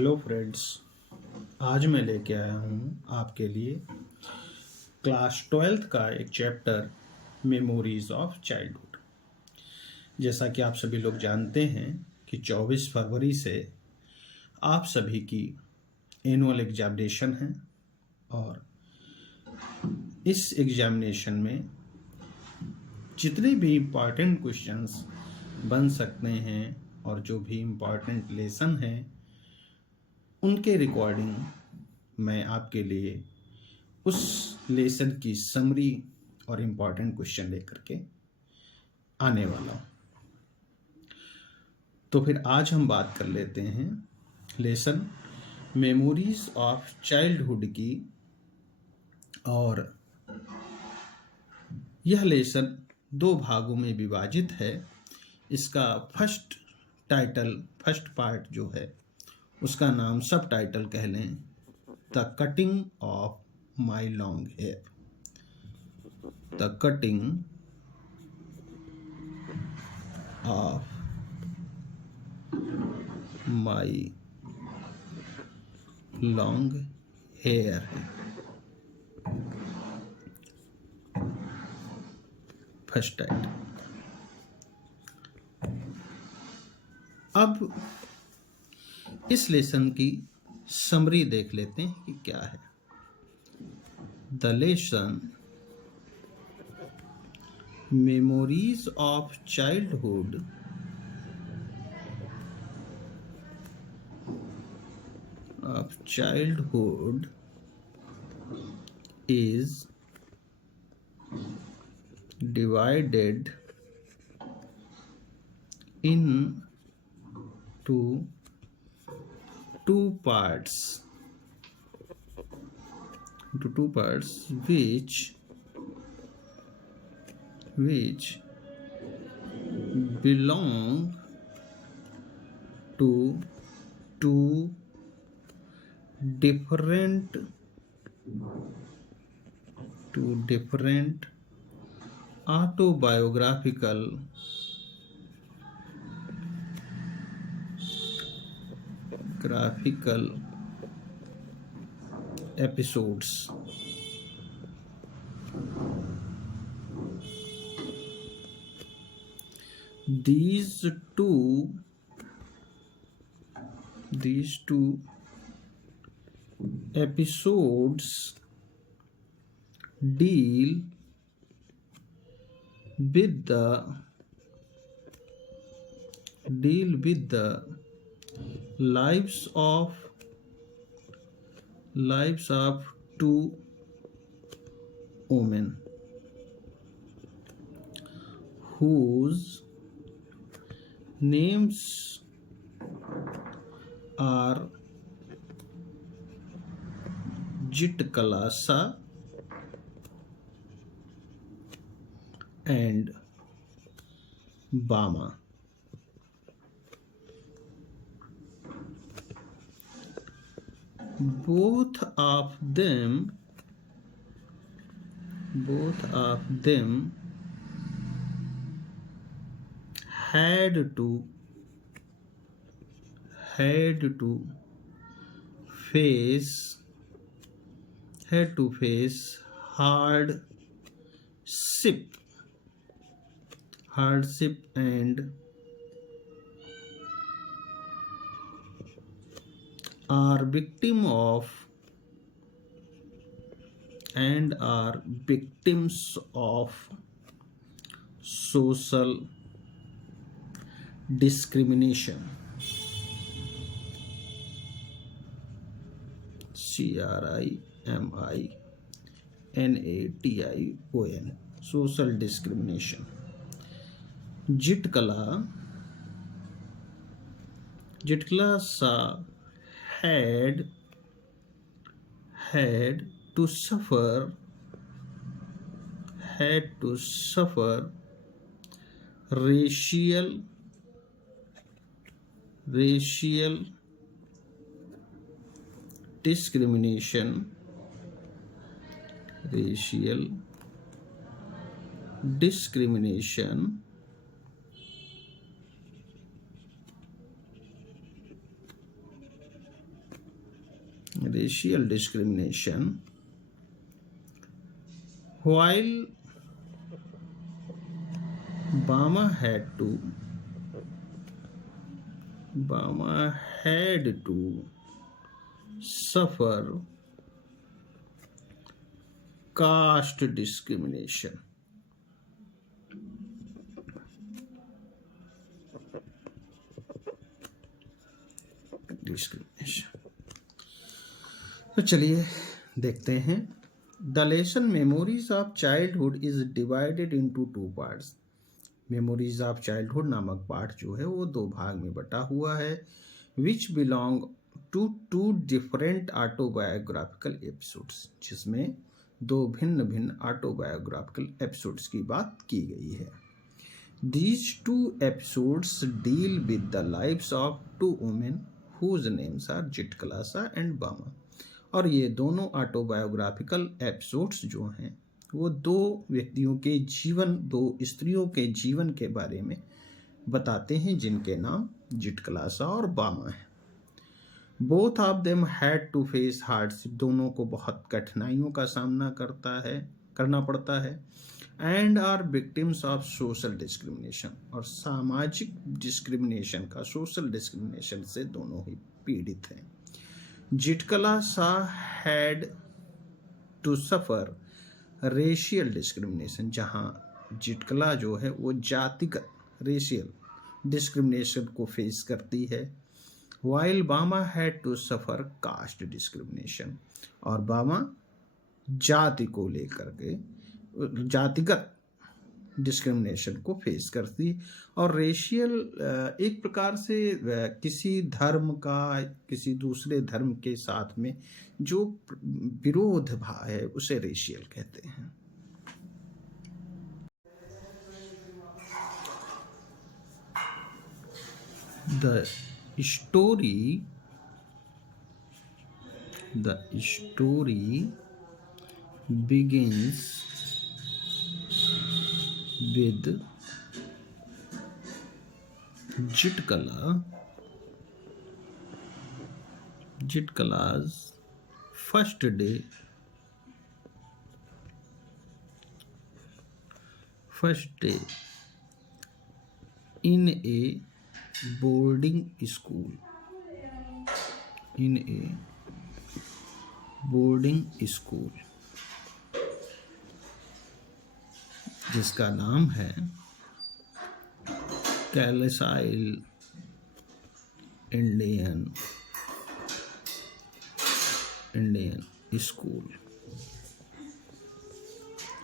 Hello friends. आज मैं लेके आया हूँ आपके लिए क्लास 12th का एक चैप्टर मेमोरीज ऑफ चाइल्डहुड। जैसा कि आप सभी लोग जानते हैं कि 24 फरवरी से आप सभी की एनुअल एग्जामिनेशन है और इस एग्जामिनेशन में जितने भी इम्पॉर्टेंट क्वेश्चंस बन सकते हैं और जो भी इम्पॉर्टेंट लेसन हैं उनके रिकॉर्डिंग मैं आपके लिए उस लेसन की समरी और इम्पॉर्टेंट क्वेश्चन लेकर के आने वाला हूँ। तो फिर आज हम बात कर लेते हैं लेसन मेमोरीज ऑफ चाइल्डहुड की। और यह लेसन 2 भागों में विभाजित है। इसका फर्स्ट पार्ट जो है उसका नाम सब टाइटल कह लें the cutting of my long hair. The cutting of my long hair है फर्स्ट टाइटल। अब इस लेसन की समरी देख लेते हैं कि क्या है। The lesson memories of childhood is divided into two parts which belong to two different autobiographical episodes. These two episodes deal with the lives of two women whose names are Jitkalasa and Bama. Both of them had to face hardship and are victims of social discrimination. CRIMINATION, social discrimination. Jitkalasa had to suffer racial discrimination racial discrimination while Bama had to suffer caste discrimination. तो चलिए देखते हैं। The lesson memories of childhood is divided into 2 parts. Memories of childhood नामक पाठ जो है वो 2 भाग में बटा हुआ है, which belong to 2 different autobiographical episodes, जिसमें 2 भिन्न भिन्न ऑटोबायोग्राफिकल एपिसोड्स की बात की गई है। These 2 episodes deal with the lives of 2 women whose names are जिटकलासा and बामा। और ये दोनों ऑटोबायोग्राफिकल एपिसोड्स जो हैं वो 2 व्यक्तियों के जीवन, 2 स्त्रियों के जीवन के बारे में बताते हैं, जिनके नाम जिटकलासा और बामा है। Both of them had to face hardship, दोनों को बहुत कठिनाइयों का सामना करना पड़ता है, and are victims of social discrimination, और सामाजिक डिस्क्रिमिनेशन का, सोशल डिस्क्रिमिनेशन से दोनों ही पीड़ित हैं। Zitkala Sa had to suffer racial discrimination, जहाँ जिटकला जो है वो जातिगत रेशियल डिस्क्रिमिनेशन को फेस करती है, while Bama had to suffer caste discrimination, और बामा जाति को लेकर के जातिगत डिस्क्रिमिनेशन को फेस करती। और रेशियल एक प्रकार से किसी धर्म का किसी दूसरे धर्म के साथ में जो विरोध भाव है उसे रेशियल कहते हैं। The story begins with Jitkala's first day in a boarding school. जिसका नाम है कैलेसाइल इंडियन स्कूल।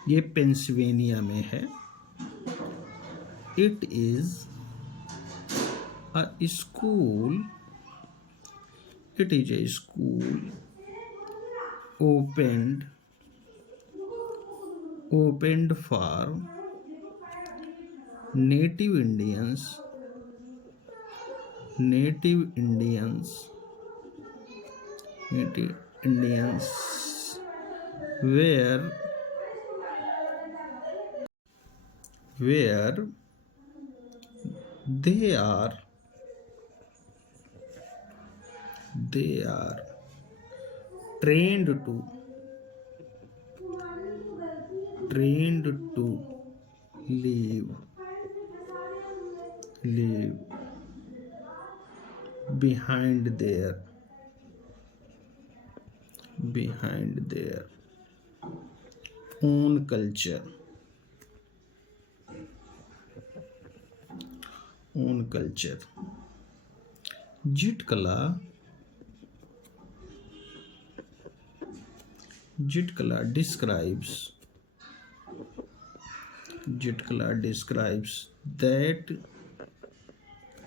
ये पेंसिल्वेनिया में है। It is a school opened for native Indians where they are trained to live behind their own culture. Jitkala describes that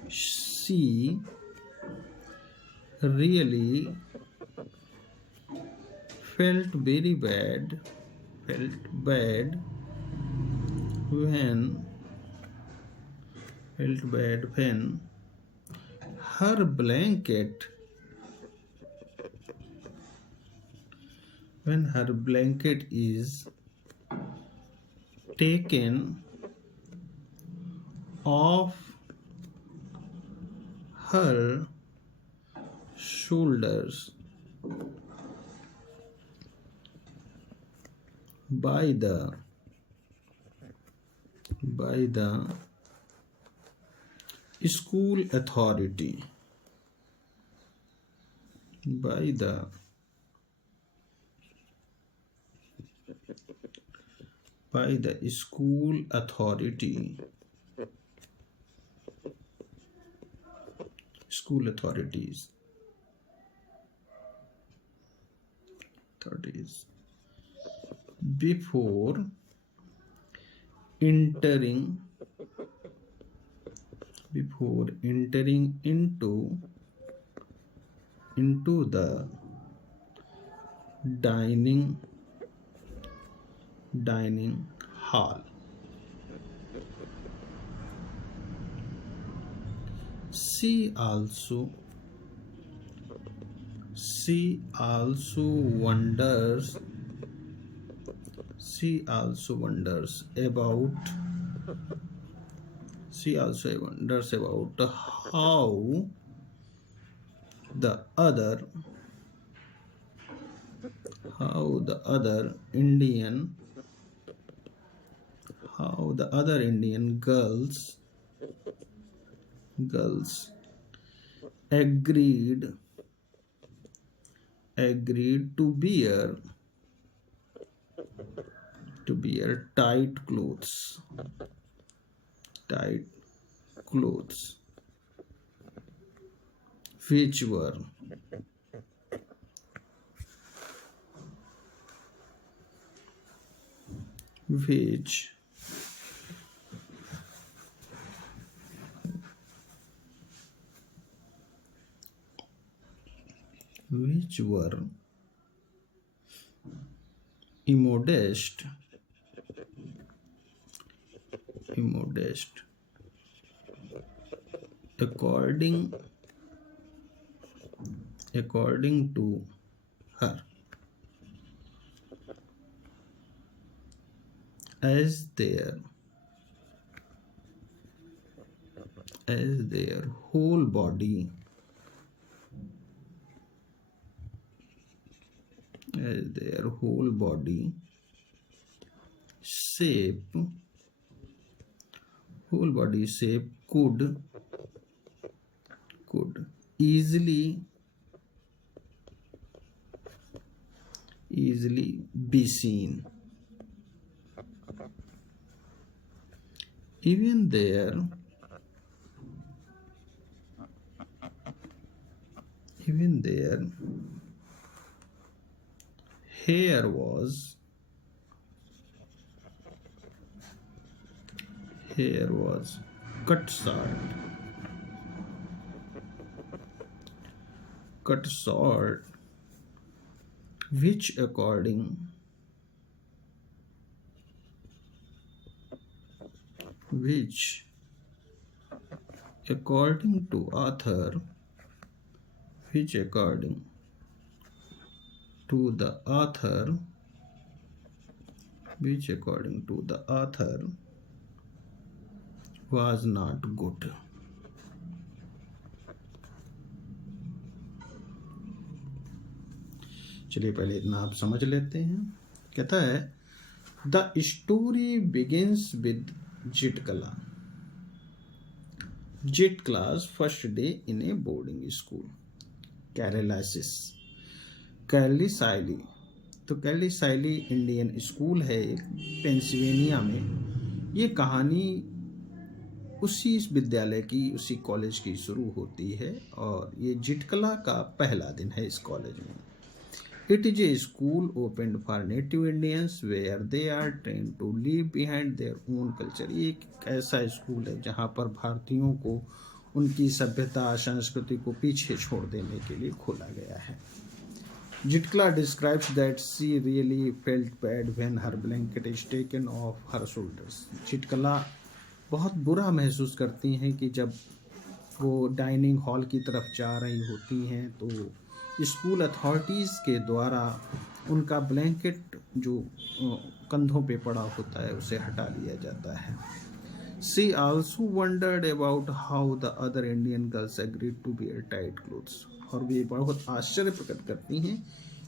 she really felt very bad when her blanket is taken off her shoulders by the school authority, by the school authorities before entering into the dining hall. She also wonders about how the other Indian girls agreed to wear tight clothes which were immodest according to her, as their whole body shape could easily be seen. Even their hair was cut short, which according to author was not good. चलिए पहले इतना आप समझ लेते हैं। कहता है the story begins with Zitkala. Zitkala's first day in a boarding school कैरली तो कैरली साइली इंडियन स्कूल है एक पेंसिल्वेनिया में। ये कहानी उसी विद्यालय की, उसी कॉलेज की शुरू होती है और ये जिटकला का पहला दिन है इस कॉलेज में। It is a school opened for native Indians where they are train to leave behind their own culture. ये एक ऐसा स्कूल है जहाँ पर भारतीयों को उनकी सभ्यता संस्कृति को पीछे छोड़ देने के लिए खोला गया है। जिटकला describes that she really felt bad when her blanket is taken off her shoulders। जिटकला बहुत बुरा महसूस करती हैं कि जब वो डाइनिंग हॉल की तरफ जा रही होती हैं तो स्कूल अथॉरिटीज़ के द्वारा उनका ब्लैंकेट जो कंधों पे पड़ा होता है उसे हटा लिया जाता है। She also wondered about how the other Indian girls agreed to wear tight clothes। और वे बहुत आश्चर्य प्रकट करती हैं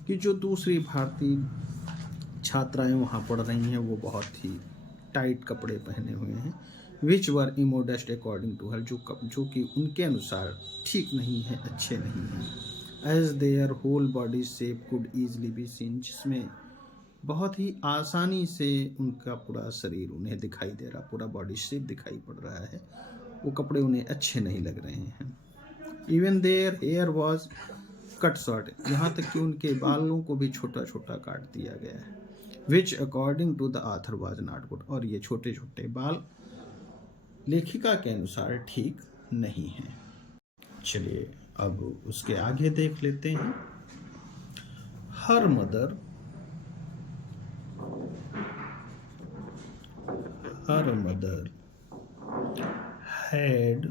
कि जो दूसरी भारतीय छात्राएं वहाँ पढ़ रही हैं वो बहुत ही टाइट कपड़े पहने हुए हैं। विच वर इमोडेस्ट अकॉर्डिंग टू हर, जो कि उनके अनुसार ठीक नहीं है, अच्छे नहीं हैं। As their whole body shape could easily be seen, जिसमें बहुत ही आसानी से उनका पूरा शरीर उन्हें दिखाई दे रहा, पूरा बॉडी शेप दिखाई पड़ रहा है, वो कपड़े उन्हें अच्छे नहीं लग रहे हैं। Even their hair was cut short, यहाँ तक कि उनके बालों को भी छोटा छोटा काट दिया गया है। Which according to the author was not good, और ये छोटे छोटे बाल लेखिका के अनुसार ठीक नहीं है। चलिए अब उसके आगे देख लेते हैं। Her mother had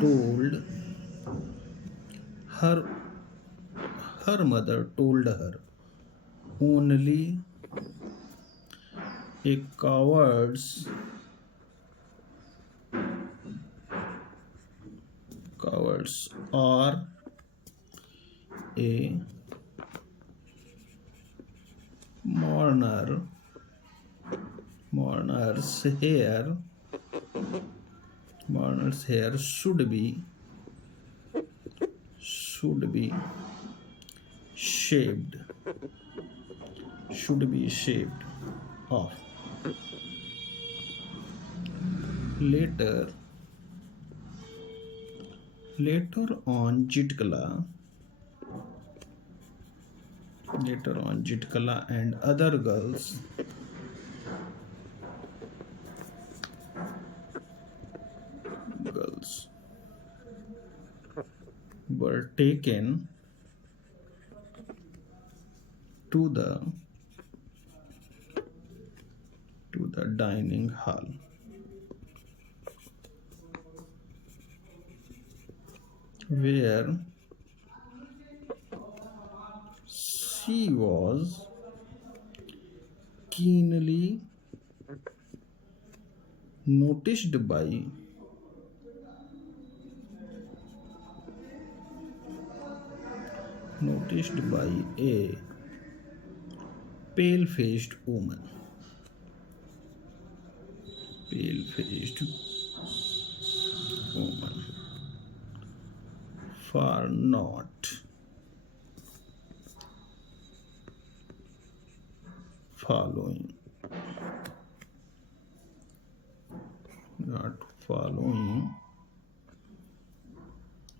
told her mother told her only a cowards or a mourner's hair should be shaved off. Later on Jitkala and other girls were taken to the dining hall, where she was keenly noticed by a pale-faced woman. For not following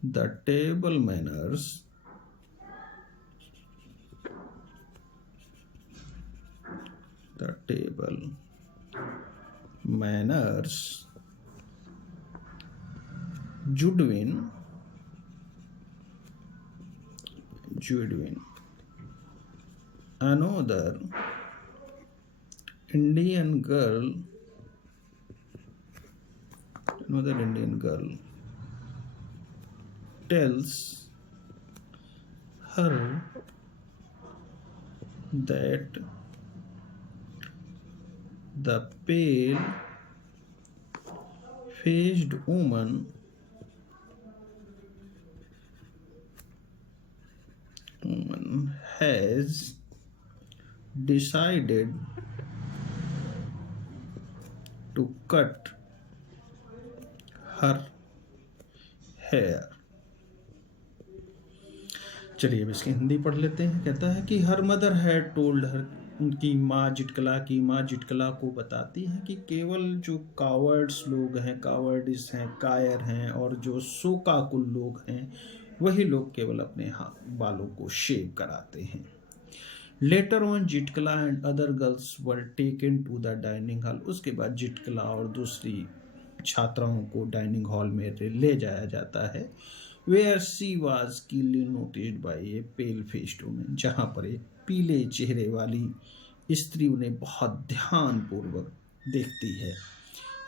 the table manners Judwin, another Indian girl, tells her that the pale-faced woman has decided to cut her hair. चलिए अब इसकी हिंदी पढ़ लेते हैं। कहता है कि her mother had told her, उनकी माँ जिटकला को बताती है कि केवल जो कावर्ड्स लोग हैं, कावर्डिस हैं, कायर हैं और जो शोकाकुल लोग हैं, वही लोग केवल अपने बालों को शेव कराते हैं। Later on Zitkala and other girls were taken to the dining hall, उसके बाद जिटकला और दूसरी छात्राओं को डाइनिंग हॉल में ले जाया जाता है। Where she was keenly noticed by a pale faced woman, जहाँ पर एक पीले चेहरे वाली स्त्री उन्हें बहुत ध्यानपूर्वक देखती है।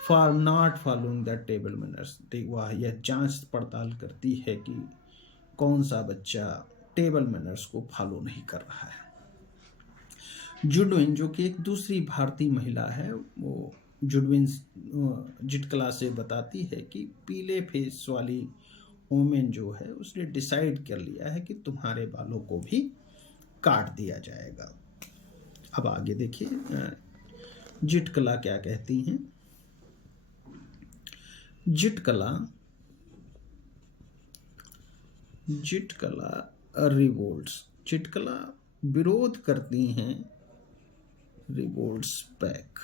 For not following the table manners, वह यह जांच पड़ताल करती है कि कौन सा बच्चा टेबल मैनर्स को फॉलो नहीं कर रहा है। जुडविन, जो कि एक दूसरी भारतीय महिला है, वो जुडविन जिटकला से बताती है कि पीले फेस वाली वोमेन जो है उसने डिसाइड कर लिया है कि तुम्हारे बालों को भी काट दिया जाएगा। अब आगे देखिए जिट कला क्या कहती हैं। जिट कला रिवोल्ट्स, जिट कला विरोध करती हैं, रिवोल्ट्स बैक,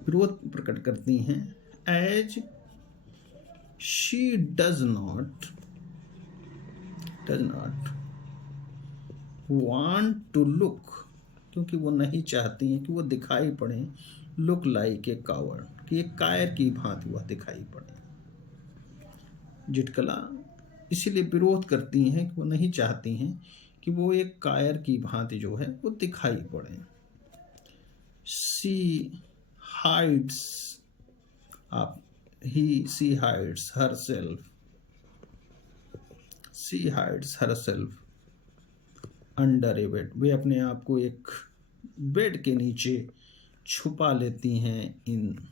विरोध प्रकट करती हैं, as she does not want to look, क्योंकि वो नहीं चाहती हैं कि वो दिखाई पड़े, लुक लाइक ए कावर्ड, कि एक कायर की भांति वह दिखाई पड़े। जिटकला इसीलिए विरोध करती हैं कि वो नहीं चाहती हैं कि वो एक कायर की भांति जो है वो दिखाई पड़े। सी हाइड्स, आप सी हाइड्स हरसेल्फ अंडर ए बेड, वे अपने आप को एक बेड के नीचे छुपा लेती हैं, इन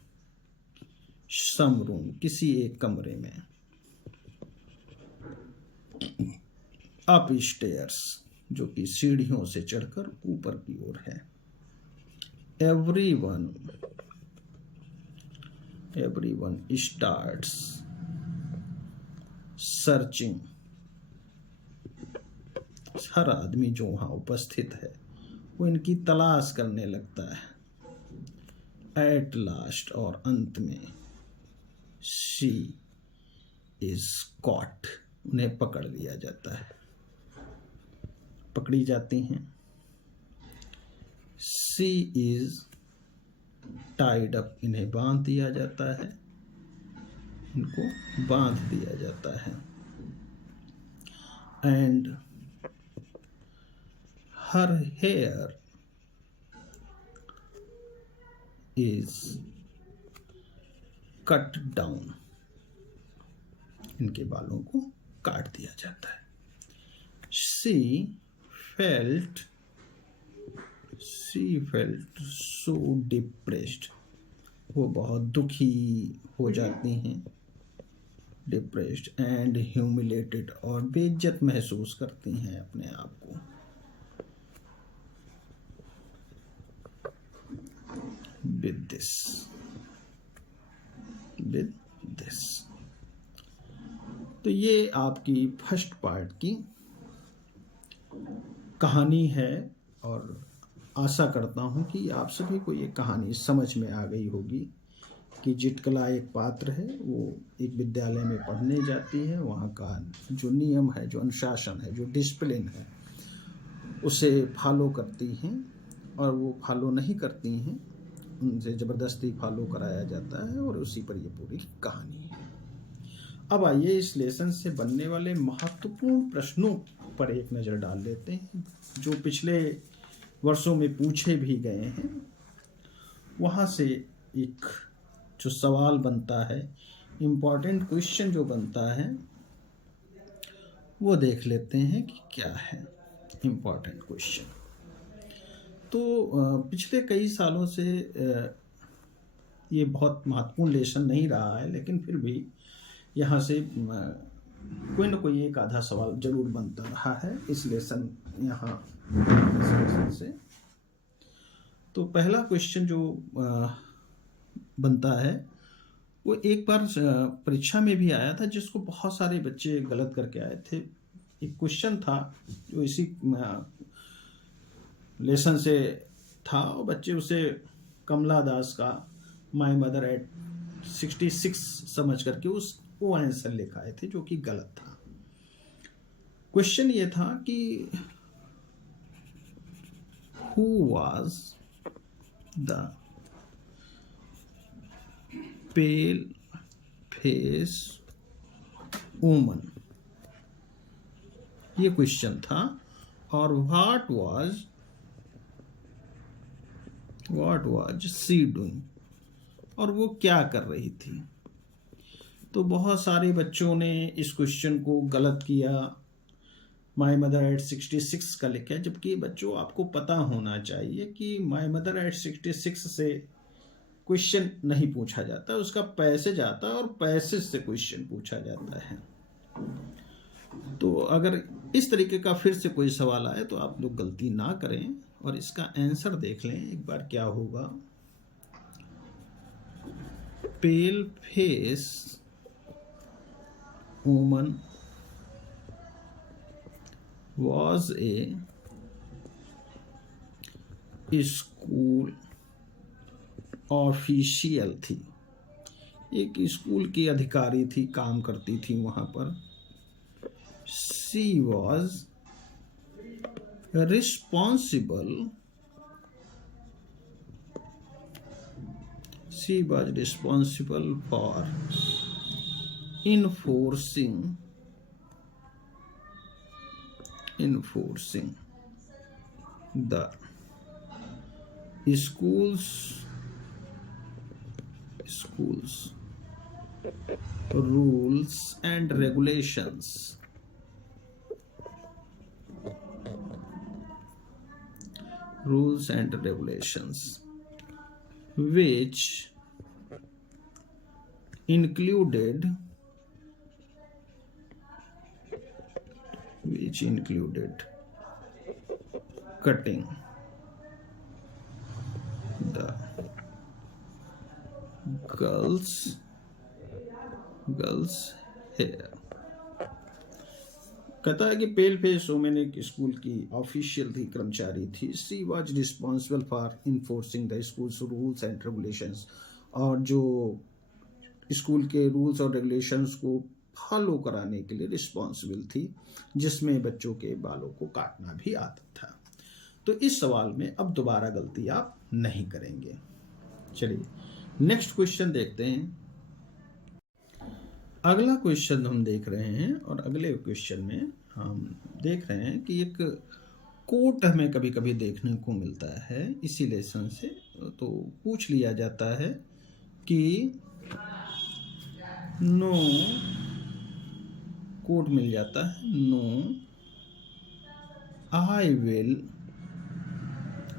सम रूम, किसी एक कमरे में। अप स्टेयर्स, जो कि सीढ़ियों से चढ़कर ऊपर की ओर है। एवरीवन स्टार्ट्स सर्चिंग, हर आदमी जो वहां उपस्थित है वो इनकी तलाश करने लगता है। एट लास्ट, और अंत में, शी इज कॉट, उन्हें पकड़ लिया जाता है, पकड़ी जाती हैं। सी इज टाइड अप, इन्हें बांध दिया जाता है, इनको बांध दिया जाता है। And her here is cut down, इनके बालों को काट दिया जाता है। शी फेल्ट सो डिप्रेस्ड, वो बहुत दुखी हो जाती हैं, डिप्रेस्ड एंड ह्यूमिलेटेड, और बेइज्जत महसूस करती हैं अपने आप को। विद दिस, तो ये आपकी फर्स्ट पार्ट की कहानी है, और आशा करता हूँ कि आप सभी को ये कहानी समझ में आ गई होगी कि जिटकला एक पात्र है, वो एक विद्यालय में पढ़ने जाती है, वहाँ का जो नियम है, जो अनुशासन है, जो डिसिप्लिन है, उसे फॉलो करती हैं, और वो फॉलो नहीं करती हैं, उनसे ज़बरदस्ती फॉलो कराया जाता है, और उसी पर ये पूरी कहानी है। अब आइए इस लेसन से बनने वाले महत्वपूर्ण प्रश्नों पर एक नज़र डाल लेते हैं, जो पिछले वर्षों में पूछे भी गए हैं। वहाँ से एक जो सवाल बनता है, इम्पॉर्टेंट क्वेश्चन जो बनता है, वो देख लेते हैं कि क्या है इम्पॉर्टेंट क्वेश्चन। तो पिछले कई सालों से ये बहुत महत्वपूर्ण लेसन नहीं रहा है, लेकिन फिर भी यहाँ से कोई न कोई एक आधा सवाल जरूर बनता रहा है इस लेसन से। तो पहला क्वेश्चन जो बनता है वो एक बार परीक्षा में भी आया था, जिसको बहुत सारे बच्चे गलत करके आए थे। एक क्वेश्चन था जो इसी लेसन से था, और बच्चे उसे कमला दास का माय मदर एट 66 समझ करके वो आंसर लिख आए थे, जो कि गलत था। क्वेश्चन ये था कि who was the pale face woman, ये क्वेश्चन था, और व्हाट वाज शी डूइंग, और वो क्या कर रही थी। तो बहुत सारे बच्चों ने इस क्वेश्चन को गलत किया, माय मदर एट 66 का लिखा है, जबकि बच्चों आपको पता होना चाहिए कि माय मदर एट 66 से क्वेश्चन नहीं पूछा जाता, उसका पैसेज आता है, और पैसेज से क्वेश्चन पूछा जाता है। तो अगर इस तरीके का फिर से कोई सवाल आए तो आप लोग गलती ना करें और इसका आंसर देख लें एक बार क्या होगा। Pale face woman was a school official थी, एक स्कूल की अधिकारी थी, काम करती थी वहां पर। She was responsible for enforcing the schools rules and regulations, which included cutting the girls' hair। कहता है कि पेल फेस वुमेन एक स्कूल की ऑफिशियल थी, कर्मचारी थी। She was responsible for enforcing the school's rules and regulations, और जो स्कूल के रूल्स और रेगुलेशंस को फॉलो कराने के लिए रिस्पॉन्सिबल थी, जिसमें बच्चों के बालों को काटना भी आता था। तो इस सवाल में अब दोबारा गलती आप नहीं करेंगे। चलिए नेक्स्ट क्वेश्चन देखते हैं। अगला क्वेश्चन हम देख रहे हैं और अगले क्वेश्चन में हम देख रहे हैं कि एक कोट हमें कभी कभी देखने को मिलता है इसी लेसन से। तो पूछ लिया जाता है कि नो, कोट मिल जाता है, no I will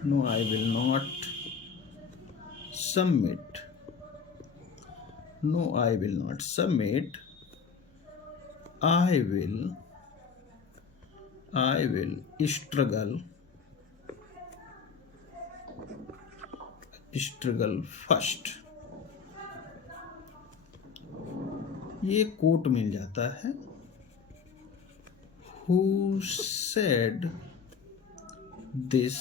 not submit, no I will not submit, I will struggle first। ये कोट मिल जाता है। Who said this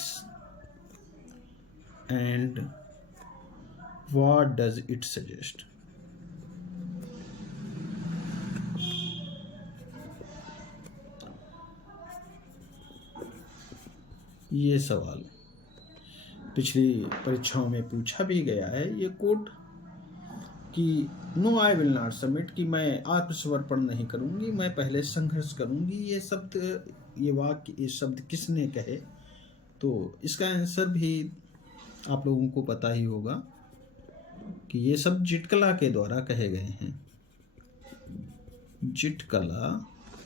and what does it suggest? ये सवाल पिछली परीक्षाओं में पूछा भी गया है। ये कोट कि no I will not submit, कि मैं आत्मसमर्पण नहीं करूंगी, मैं पहले संघर्ष करूंगी, ये शब्द, ये वाक्य, ये शब्द किसने कहे? तो इसका आंसर भी आप लोगों को पता ही होगा कि ये सब जिटकला के द्वारा कहे गए हैं। जिटकला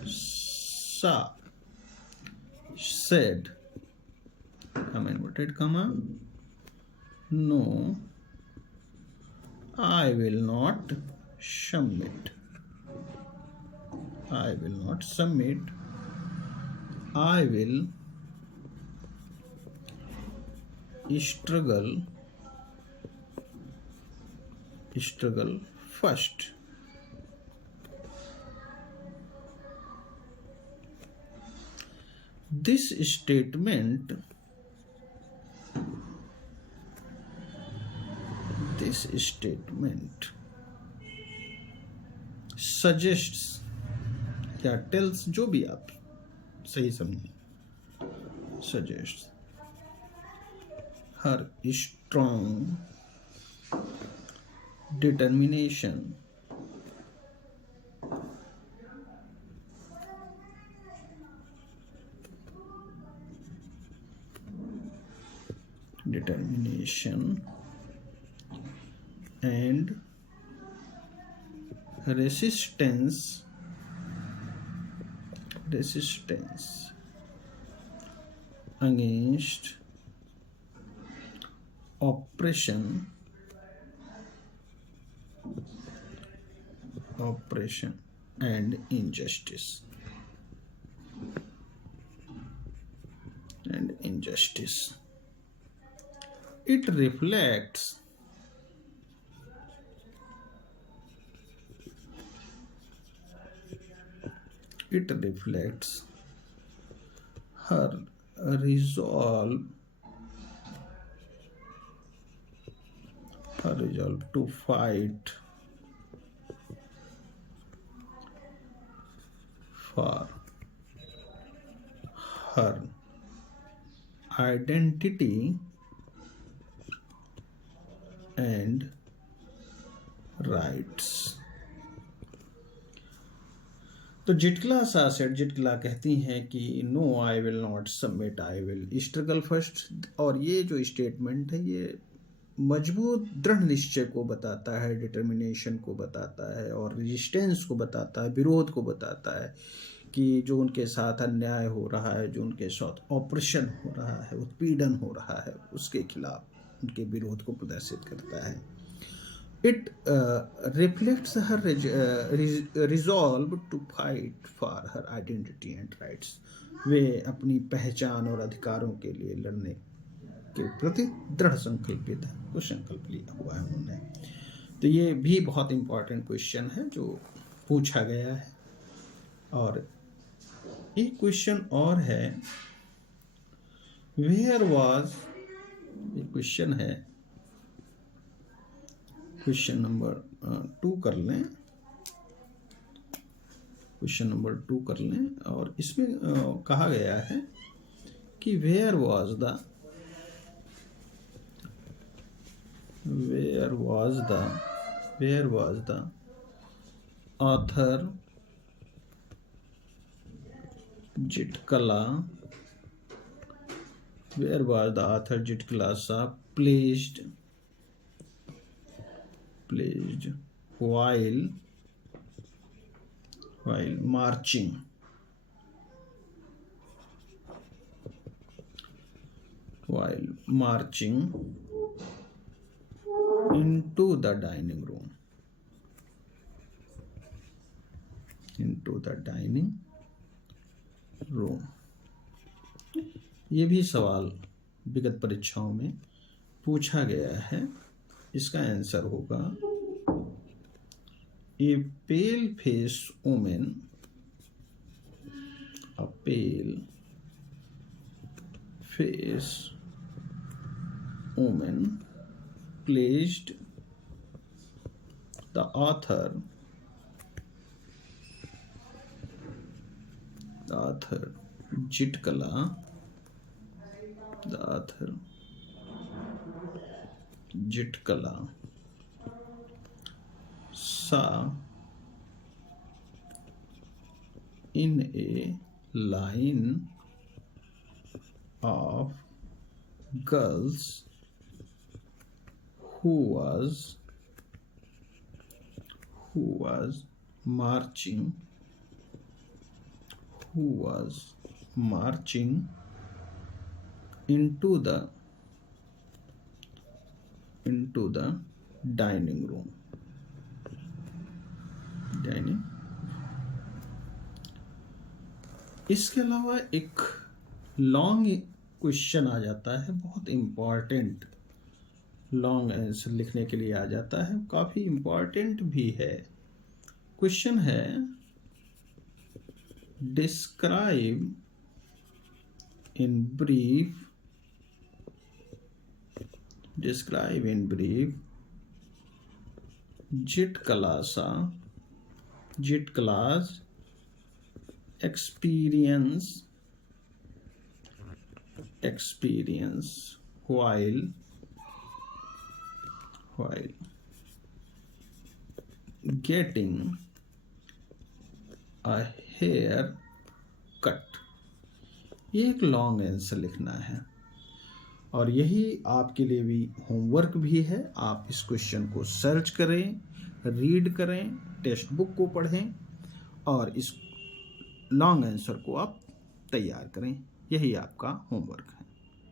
सा said, comma inverted comma, no I will not submit, I will struggle first। This statement suggests या tells, जो भी आप सही समझें, suggests her strong determination and resistance against oppression and injustice। justice. It reflects her resolve to fight for her identity and rights. तो जिटकला सासेट जिटकला कहती हैं कि no I will not submit, I will struggle first. और ये जो statement है ये मजबूत दृढ़ निश्चय को बताता है, डिटर्मिनेशन को बताता है और रेजिस्टेंस को बताता है, विरोध को बताता है कि जो उनके साथ अन्याय हो रहा है, जो उनके साथ ऑपरेशन हो रहा है, उत्पीड़न हो रहा है, उसके खिलाफ उनके विरोध को प्रदर्शित करता है। It reflects her resolve to fight for her identity and rights. वे अपनी पहचान और अधिकारों के लिए लड़ने के प्रति दृढ़ संकल्पित है, वो संकल्प लिया हुआ है उन्होंने। तो ये भी बहुत इम्पोर्टेंट क्वेश्चन है जो पूछा गया है। और एक क्वेश्चन और है, वेयर वाज, एक क्वेश्चन है, क्वेश्चन नंबर 2 कर लें, क्वेश्चन नंबर 2 कर लें। और इसमें कहा गया है कि where was the author Zitkala, where was the author Zitkala Sa placed while marching into the dining room, ये भी सवाल विगत परीक्षाओं में पूछा गया है। इसका आंसर होगा, a pale face woman placed the author Jitkala saw in a line of girls who was marching into the dining room. इसके अलावा एक लॉन्ग क्वेश्चन आ जाता है, बहुत इम्पॉर्टेंट लॉन्ग आंसर लिखने के लिए आ जाता है, काफ़ी इम्पॉर्टेंट भी है। क्वेश्चन है, describe in brief Jitkalas experience while getting a hair cut। ये एक लॉन्ग आंसर लिखना है और यही आपके लिए भी होमवर्क भी है। आप इस क्वेश्चन को सर्च करें, रीड करें, टेक्स्ट बुक को पढ़ें और इस लॉन्ग आंसर को आप तैयार करें। यही आपका होमवर्क है।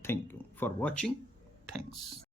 Thank you for watching. Thanks.